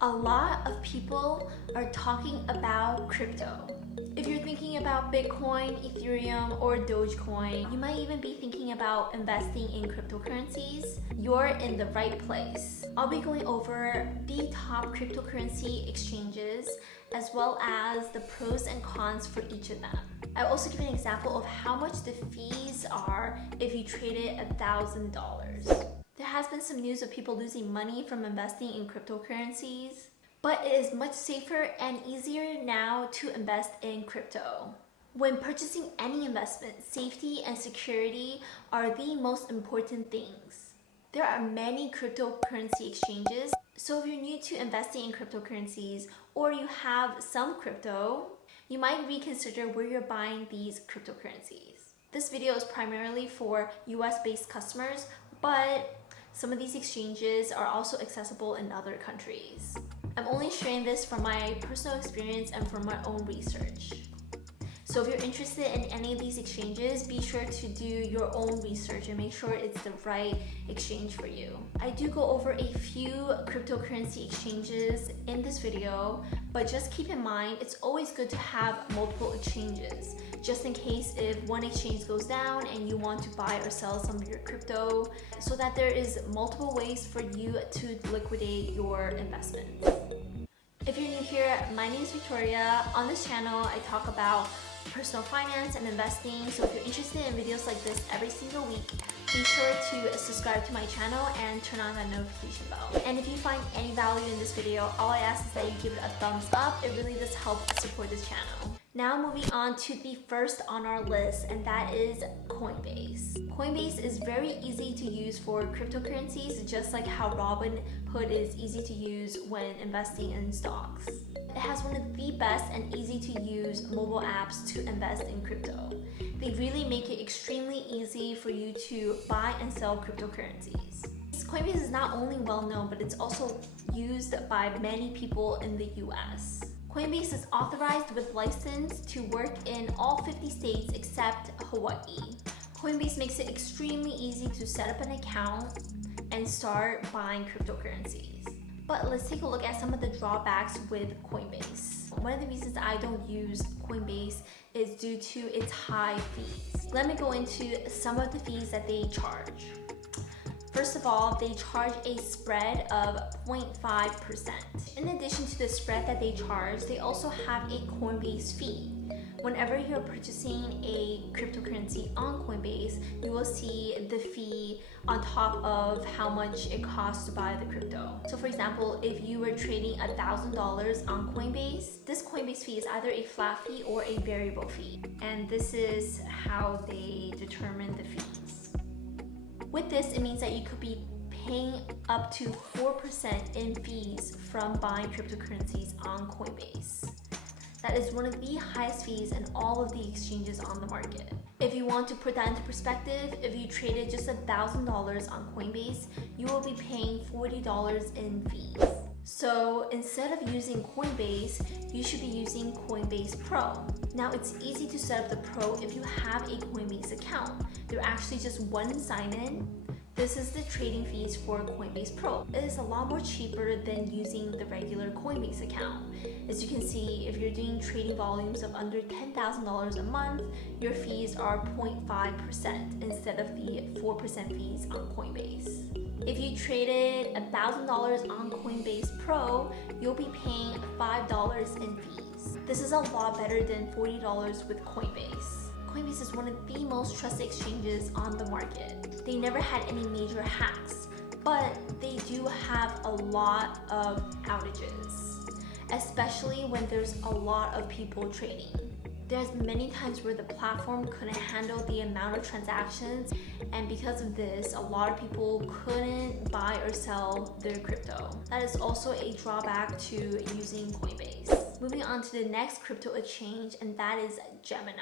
A lot of people are talking about crypto. If you're thinking about Bitcoin, Ethereum, or Dogecoin, you might even be thinking about investing in cryptocurrencies. You're in the right place. I'll be going over the top cryptocurrency exchanges as well as the pros and cons for each of them. I'll also give an example of how much the fees are if you traded $1,000. There has been some news of people losing money from investing in cryptocurrencies, but it is much safer and easier now to invest in crypto. When purchasing any investment, safety and security are the most important things. There are many cryptocurrency exchanges, so if you're new to investing in cryptocurrencies or you have some crypto, you might reconsider where you're buying these cryptocurrencies. This video is primarily for US-based customers, but some of these exchanges are also accessible in other countries. I'm only sharing this from my personal experience and from my own research. So if you're interested in any of these exchanges, be sure to do your own research and make sure it's the right exchange for you. I do go over a few cryptocurrency exchanges in this video, but just keep in mind it's always good to have multiple exchanges, just in case if one exchange goes down and you want to buy or sell some of your crypto, so that there is multiple ways for you to liquidate your investments. If you're new here, my name is Victoria. On this channel, I talk about personal finance and investing, so if you're interested in videos like this every single week, be sure to subscribe to my channel and turn on that notification bell. And if you find any value in this video, all I ask is that you give it a thumbs up. It really does help support this channel. Now moving on to the first on our list, and that is Coinbase. Coinbase is very easy to use for cryptocurrencies, just like how Robinhood is easy to use when investing in stocks. It has one of the best and easy to use mobile apps to invest in crypto. They really make it extremely easy for you to buy and sell cryptocurrencies. Coinbase is not only well known, but it's also used by many people in the US. Coinbase is authorized with license to work in all 50 states except Hawaii. Coinbase makes it extremely easy to set up an account and start buying cryptocurrencies. But let's take a look at some of the drawbacks with Coinbase. One of the reasons I don't use Coinbase is due to its high fees. Let me go into some of the fees that they charge. First of all, they charge a spread of 0.5%. In addition to the spread that they charge, they also have a Coinbase fee. Whenever you're purchasing a cryptocurrency on Coinbase, you will see the fee on top of how much it costs to buy the crypto. So for example, if you were trading $1,000 on Coinbase, this Coinbase fee is either a flat fee or a variable fee. And this is how they determine the fees. With this, it means that you could be paying up to 4% in fees from buying cryptocurrencies on Coinbase. That is one of the highest fees in all of the exchanges on the market. If you want to put that into perspective, if you traded just $1,000 on Coinbase, you will be paying $40 in fees. So instead of using Coinbase, you should be using Coinbase Pro. Now it's easy to set up the Pro if you have a Coinbase account. They're actually just one sign-in. This is the trading fees for Coinbase Pro. It is a lot more cheaper than using the regular Coinbase account. As you can see, if you're doing trading volumes of under $10,000 a month, your fees are 0.5% instead of the 4% fees on Coinbase. If you traded $1,000 on Coinbase Pro, you'll be paying $5 in fees. This is a lot better than $40 with Coinbase. Coinbase is one of the most trusted exchanges on the market. They never had any major hacks, but they do have a lot of outages, especially when there's a lot of people trading. There's many times where the platform couldn't handle the amount of transactions, and because of this, a lot of people couldn't buy or sell their crypto. That is also a drawback to using Coinbase. Moving on to the next crypto exchange, and that is Gemini.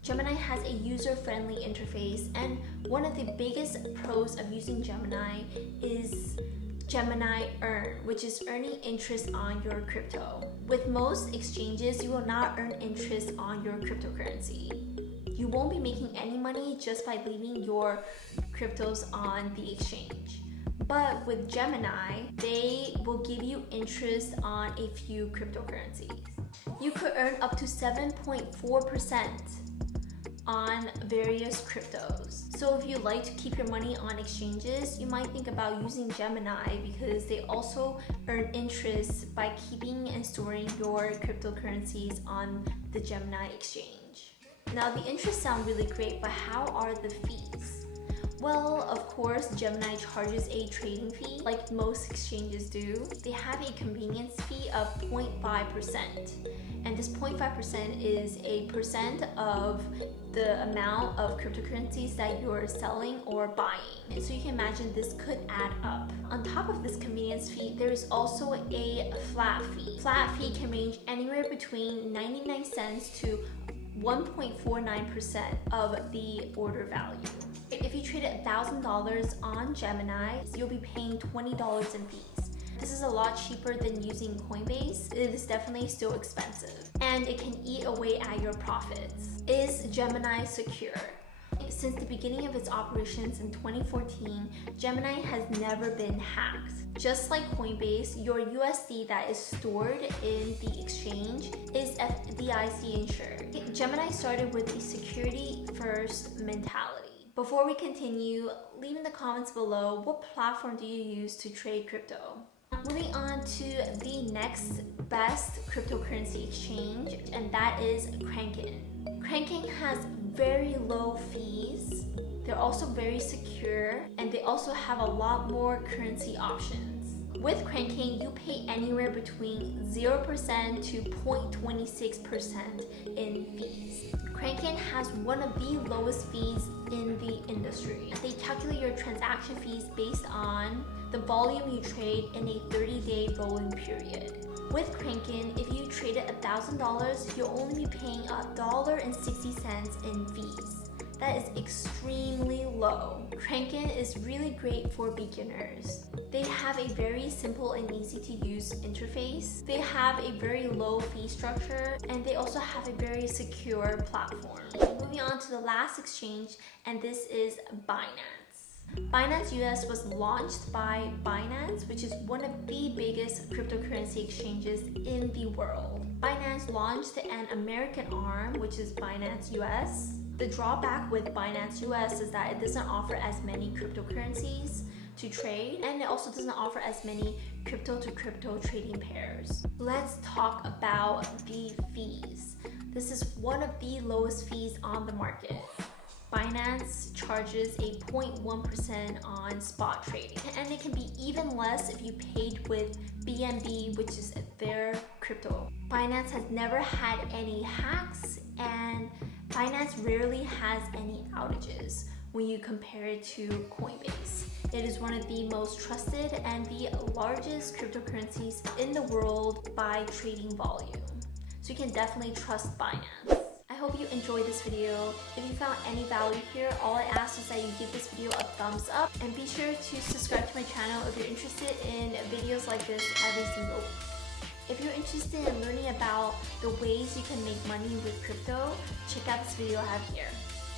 Gemini has a user-friendly interface, and one of the biggest pros of using Gemini is Gemini Earn, which is earning interest on your crypto. With most exchanges, you will not earn interest on your cryptocurrency. You won't be making any money just by leaving your cryptos on the exchange. But with Gemini, they will give you interest on a few cryptocurrencies. You could earn up to 7.4% on various cryptos. So if you like to keep your money on exchanges, you might think about using Gemini because they also earn interest by keeping and storing your cryptocurrencies on the Gemini exchange. Now the interest sound really great, but how are the fees? Well, of course, Gemini charges a trading fee like most exchanges do. They have a convenience fee of 0.5%. And this 0.5% is a percent of the amount of cryptocurrencies that you're selling or buying. And so you can imagine this could add up. On top of this convenience fee, there is also a flat fee. Flat fee can range anywhere between 99 cents to 1.49% of the order value. If you trade $1,000 on Gemini, you'll be paying $20 in fees. This is a lot cheaper than using Coinbase. It is definitely still expensive, and it can eat away at your profits. Is Gemini secure? Since the beginning of its operations in 2014, Gemini has never been hacked. Just like Coinbase, your USD that is stored in the exchange is FDIC insured. Gemini started with a security-first mentality. Before we continue, leave in the comments below what platform do you use to trade crypto. Moving on to the next best cryptocurrency exchange, and that is Kraken. Kraken has very low fees. They're also very secure, and they also have a lot more currency options. With Kraken, you pay anywhere between 0% to 0.26% in fees. Kraken has one of the lowest fees in the industry. They calculate your transaction fees based on the volume you trade in a 30-day rolling period. With Kraken, if you traded $1,000, you'll only be paying $1.60 in fees. That is extremely low. Kraken is really great for beginners. They have a very simple and easy to use interface. They have a very low fee structure, and they also have a very secure platform. Moving on to the last exchange, and this is Binance. Binance US was launched by Binance, which is one of the biggest cryptocurrency exchanges in the world. Binance launched an American arm, which is Binance US. The drawback with Binance US is that it doesn't offer as many cryptocurrencies to trade, and it also doesn't offer as many crypto to crypto trading pairs. Let's talk about the fees. This is one of the lowest fees on the market. Binance charges a 0.1% on spot trading, and it can be even less if you paid with BNB, which is their crypto. Binance has never had any hacks, and Binance rarely has any outages when you compare it to Coinbase. It is one of the most trusted and the largest cryptocurrencies in the world by trading volume. So you can definitely trust Binance. I hope you enjoyed this video. If you found any value here, all I ask is that you give this video a thumbs up, and be sure to subscribe to my channel if you're interested in videos like this every single week. If you're interested in learning about the ways you can make money with crypto, check out this video I have here.